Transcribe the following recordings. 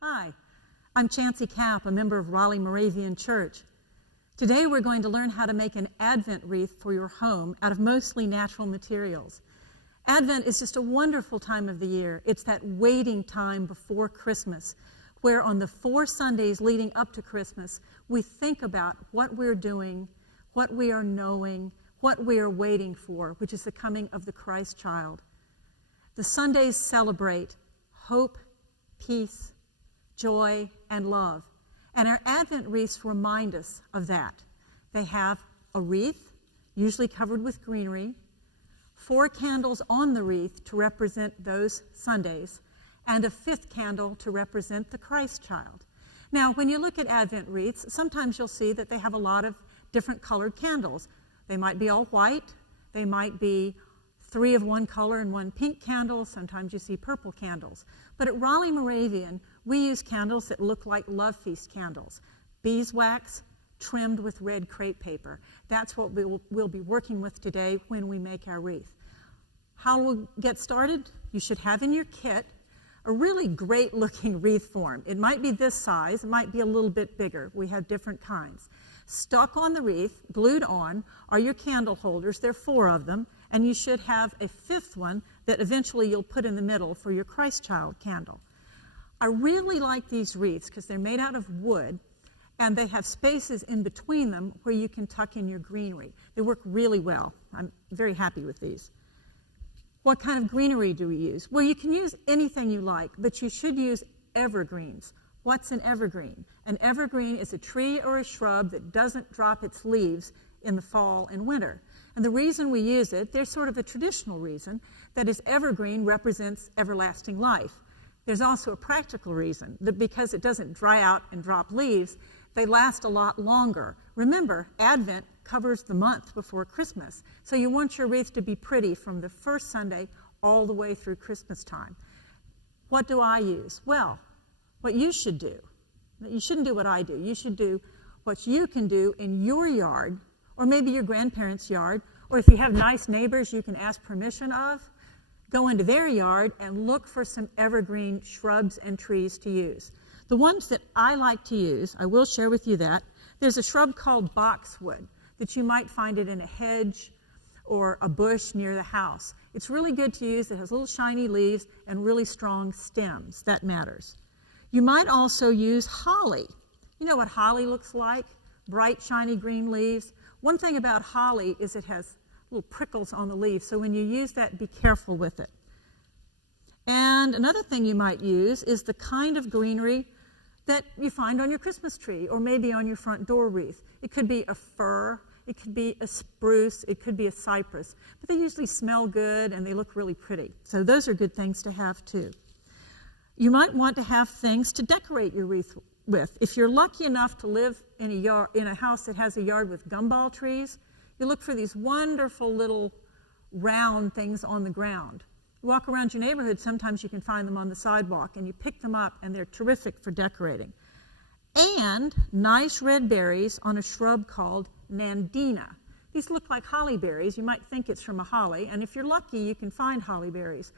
Hi, I'm Chancey Capp, a member of Raleigh Moravian Church. Today we're going to learn how to make an Advent wreath for your home out of mostly natural materials. Advent is just a wonderful time of the year. It's that waiting time before Christmas, where on the 4 Sundays leading up to Christmas, we think about what we're doing, what we are knowing, what we are waiting for, which is the coming of the Christ child. The Sundays celebrate hope, peace, joy, and love. And our Advent wreaths remind us of that. They have a wreath, usually covered with greenery, 4 candles on the wreath to represent those Sundays, and a 5th candle to represent the Christ child. Now, when you look at Advent wreaths, sometimes you'll see that they have a lot of different colored candles. They might be all white, they might be 3 of one color and 1 pink candle. Sometimes you see purple candles. But at Raleigh Moravian, we use candles that look like Love Feast candles. Beeswax trimmed with red crepe paper. That's what we'll be working with today when we make our wreath. How we'll get started? You should have in your kit a really great looking wreath form. It might be this size, it might be a little bit bigger. We have different kinds. Stuck on the wreath, glued on, are your candle holders. There are 4 of them. And you should have a 5th one that eventually you'll put in the middle for your Christ child candle. I really like these wreaths because they're made out of wood and they have spaces in between them where you can tuck in your greenery. They work really well. I'm very happy with these. What kind of greenery do we use? Well, you can use anything you like, but you should use evergreens. What's an evergreen? An evergreen is a tree or a shrub that doesn't drop its leaves in the fall and winter. And the reason we use it, there's sort of a traditional reason, that is evergreen represents everlasting life. There's also a practical reason, that because it doesn't dry out and drop leaves, they last a lot longer. Remember, Advent covers the month before Christmas, so you want your wreath to be pretty from the first Sunday all the way through Christmas time. What do I use? Well, what you should do, you shouldn't do what I do, you should do what you can do in your yard, or maybe your grandparents' yard, or if you have nice neighbors you can ask permission of, go into their yard and look for some evergreen shrubs and trees to use. The ones that I like to use, I will share with you that. There's a shrub called boxwood that you might find it in a hedge or a bush near the house. It's really good to use. It has little shiny leaves and really strong stems. That matters. You might also use holly. You know what holly looks like? Bright, shiny green leaves. One thing about holly is it has little prickles on the leaves, so when you use that, be careful with it. And another thing you might use is the kind of greenery that you find on your Christmas tree or maybe on your front door wreath. It could be a fir, it could be a spruce, it could be a cypress, but they usually smell good and they look really pretty. So those are good things to have too. You might want to have things to decorate your wreath with. If you're lucky enough to live in a house that has a yard with gumball trees, you look for these wonderful little round things on the ground. You walk around your neighborhood, sometimes you can find them on the sidewalk, and you pick them up, and they're terrific for decorating. And nice red berries on a shrub called nandina. These look like holly berries. You might think it's from a holly, and if you're lucky, you can find holly berries.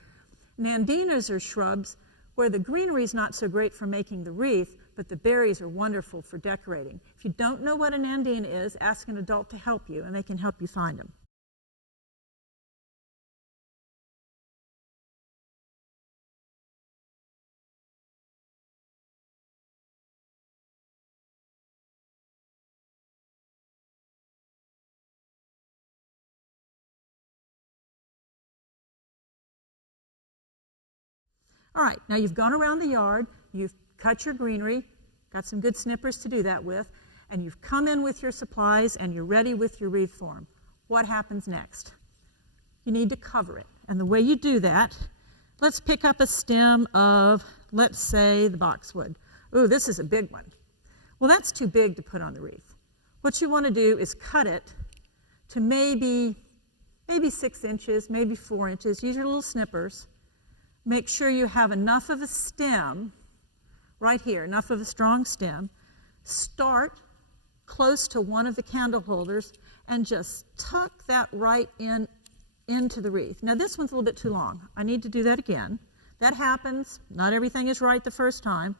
Nandinas are shrubs where the greenery is not so great for making the wreath, but the berries are wonderful for decorating. If you don't know what a nandina is, ask an adult to help you, and they can help you find them. All right, now you've gone around the yard, you've cut your greenery, got some good snippers to do that with, and you've come in with your supplies and you're ready with your wreath form. What happens next? You need to cover it. And the way you do that, let's pick up a stem of, let's say, the boxwood. Ooh, this is a big one. Well, that's too big to put on the wreath. What you want to do is cut it to maybe 6 inches, maybe 4 inches. Use your little snippers. Make sure you have enough of a stem, right here, enough of a strong stem. Start close to one of the candle holders and just tuck that right into the wreath. Now this one's a little bit too long. I need to do that again. That happens. Not everything is right the first time.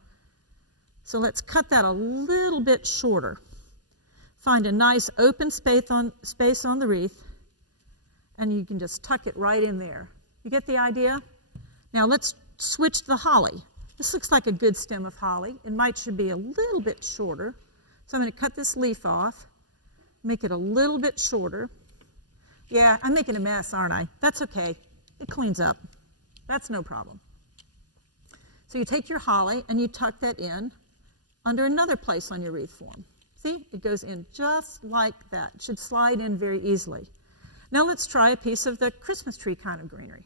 So let's cut that a little bit shorter. Find a nice open space on the wreath, and you can just tuck it right in there. You get the idea? Now let's switch to the holly. This looks like a good stem of holly. It should be a little bit shorter. So I'm going to cut this leaf off, make it a little bit shorter. Yeah, I'm making a mess, aren't I? That's okay. It cleans up. That's no problem. So you take your holly and you tuck that in under another place on your wreath form. See, it goes in just like that. It should slide in very easily. Now let's try a piece of the Christmas tree kind of greenery.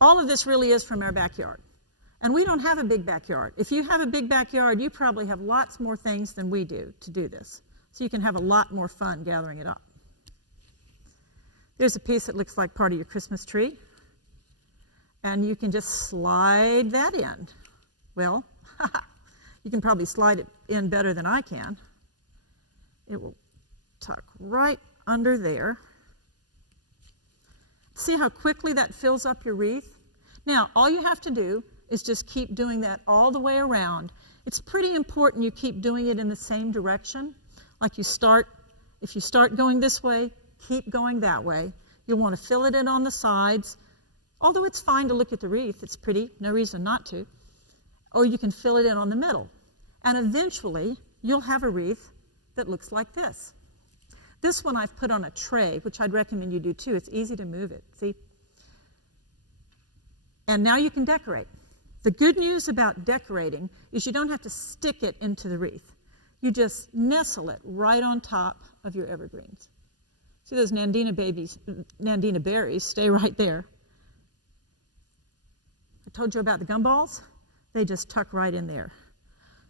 All of this really is from our backyard. And we don't have a big backyard. If you have a big backyard, you probably have lots more things than we do to do this. So you can have a lot more fun gathering it up. There's a piece that looks like part of your Christmas tree. And you can just slide that in. Well, you can probably slide it in better than I can. It will tuck right under there. See how quickly that fills up your wreath? Now, all you have to do is just keep doing that all the way around. It's pretty important you keep doing it in the same direction. Like if you start going this way, keep going that way. You'll want to fill it in on the sides. Although it's fine to look at the wreath, it's pretty, no reason not to. Or you can fill it in on the middle. And eventually, you'll have a wreath that looks like this. This one I've put on a tray, which I'd recommend you do too. It's easy to move it, see? And now you can decorate. The good news about decorating is you don't have to stick it into the wreath. You just nestle it right on top of your evergreens. See those Nandina berries stay right there. I told you about the gumballs. They just tuck right in there.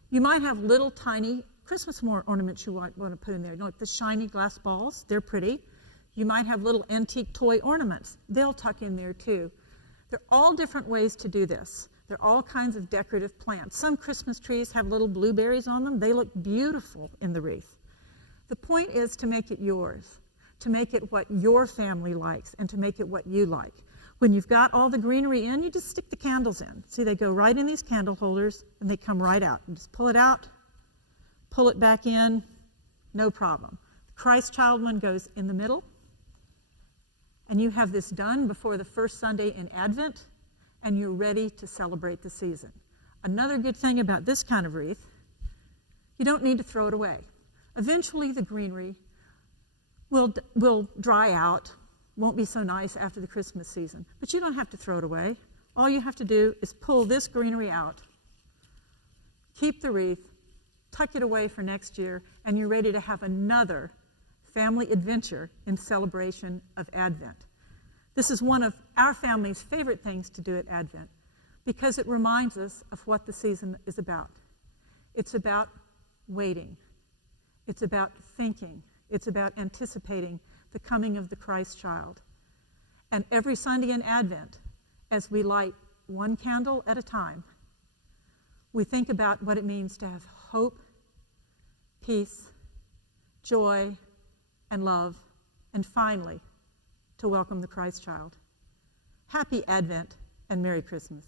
You might have little tiny Christmas ornaments you want to put in there. You know, like the shiny glass balls, they're pretty. You might have little antique toy ornaments. They'll tuck in there too. There are all different ways to do this. There are all kinds of decorative plants. Some Christmas trees have little blueberries on them. They look beautiful in the wreath. The point is to make it yours, to make it what your family likes, and to make it what you like. When you've got all the greenery in, you just stick the candles in. See, they go right in these candle holders, and they come right out. You just pull it out, pull it back in, no problem. The Christ child one goes in the middle, and you have this done before the first Sunday in Advent, and you're ready to celebrate the season. Another good thing about this kind of wreath, you don't need to throw it away. Eventually, the greenery will dry out, won't be so nice after the Christmas season, but you don't have to throw it away. All you have to do is pull this greenery out, keep the wreath, tuck it away for next year, and you're ready to have another family adventure in celebration of Advent. This is one of our family's favorite things to do at Advent because it reminds us of what the season is about. It's about waiting. It's about thinking. It's about anticipating the coming of the Christ child. And every Sunday in Advent, as we light one candle at a time, we think about what it means to have hope, peace, joy, and love, and finally, to welcome the Christ child. Happy Advent and Merry Christmas.